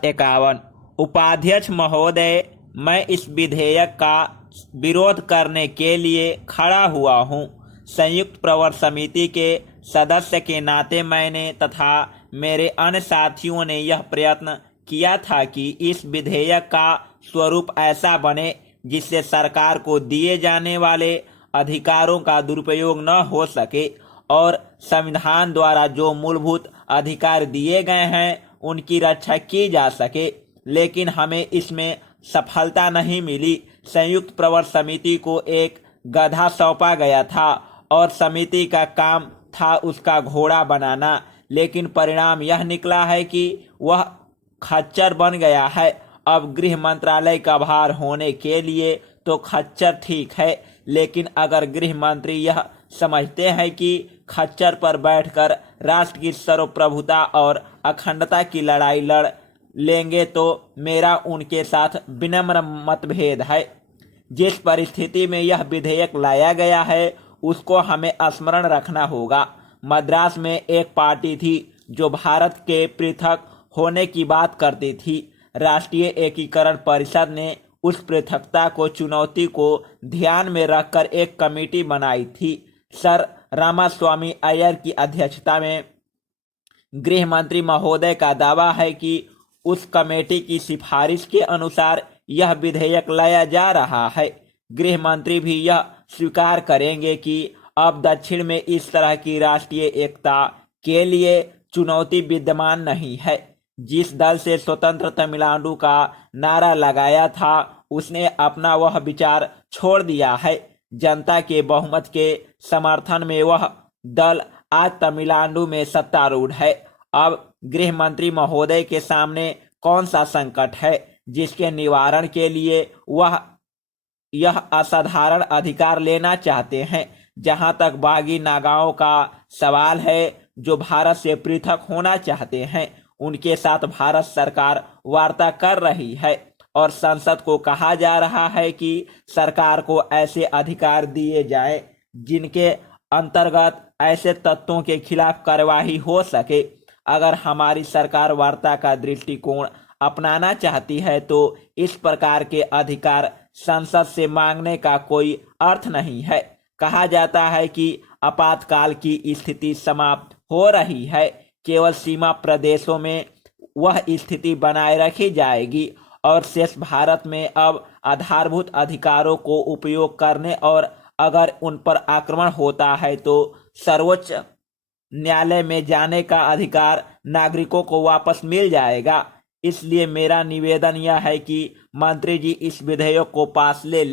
1051। उपाध्यक्ष महोदय, मैं इस विधेयक का विरोध करने के लिए खड़ा हुआ हूं। संयुक्त प्रवर समिति के सदस्य के नाते मैंने तथा मेरे अन्य साथियों ने यह प्रयत्न किया था कि इस विधेयक का स्वरूप ऐसा बने जिससे सरकार को दिए जाने वाले अधिकारों का दुरुपयोग न हो सके और संविधान द्वारा जो मूलभूत अधिकार दिए गए हैं उनकी रक्षा की जा सके। लेकिन हमें इसमें सफलता नहीं मिली। संयुक्त प्रवर समिति को एक गधा सौंपा गया था और समिति का काम था उसका घोड़ा बनाना, लेकिन परिणाम यह निकला है कि वह खच्चर बन गया है। अब गृह मंत्रालय का भार होने के लिए तो खच्चर ठीक है, लेकिन अगर गृह मंत्री यह समझते हैं कि खच्चर पर बैठकर राष्ट्र की सर्वप्रभुता और अखंडता की लड़ाई लड़ लेंगे तो मेरा उनके साथ विनम्र मतभेद है। जिस परिस्थिति में यह विधेयक लाया गया है उसको हमें स्मरण रखना होगा। मद्रास में एक पार्टी थी जो भारत के पृथक होने की बात करती थी। राष्ट्रीय एकीकरण परिषद ने उस पृथकता को चुनौती को ध्यान में रखकर एक कमेटी बनाई थी। सर रामास्वामी अय्यर की अध्यक्षता में गृह मंत्री महोदय का दावा है कि उस कमेटी की सिफारिश के अनुसार यह विधेयक लाया जा रहा है। गृह मंत्री भी यह स्वीकार करेंगे कि अब दक्षिण में इस तरह की राष्ट्रीय एकता के लिए चुनौती विद्यमान नहीं है। जिस दल से स्वतंत्र तमिलनाडु का नारा लगाया था उसने अपना वह विचार छोड़ दिया है। जनता के बहुमत के समर्थन में वह दल आज तमिलनाडु में सत्तारूढ़ है। अब गृह मंत्री महोदय के सामने कौन सा संकट है जिसके निवारण के लिए वह यह असाधारण अधिकार लेना चाहते हैं। जहां तक बागी नागाओं का सवाल है जो भारत से पृथक होना चाहते हैं, उनके साथ भारत सरकार वार्ता कर रही है और संसद को कहा जा रहा है कि सरकार को ऐसे अधिकार दिए जाए जिनके अंतर्गत ऐसे तत्वों के खिलाफ कार्यवाही हो सके। अगर हमारी सरकार वार्ता का दृष्टिकोण अपनाना चाहती है तो इस प्रकार के अधिकार संसद से मांगने का कोई अर्थ नहीं है। कहा जाता है कि आपातकाल की स्थिति समाप्त हो रही है, केवल सीमा प्रदेशों में वह स्थिति बनाए रखी जाएगी और शेष भारत में अब आधारभूत अधिकारों को उपयोग करने और अगर उन पर आक्रमण होता है तो सर्वोच्च न्यायालय में जाने का अधिकार नागरिकों को वापस मिल जाएगा। इसलिए मेरा निवेदन यह है कि मंत्री जी इस विधेयक को पास ले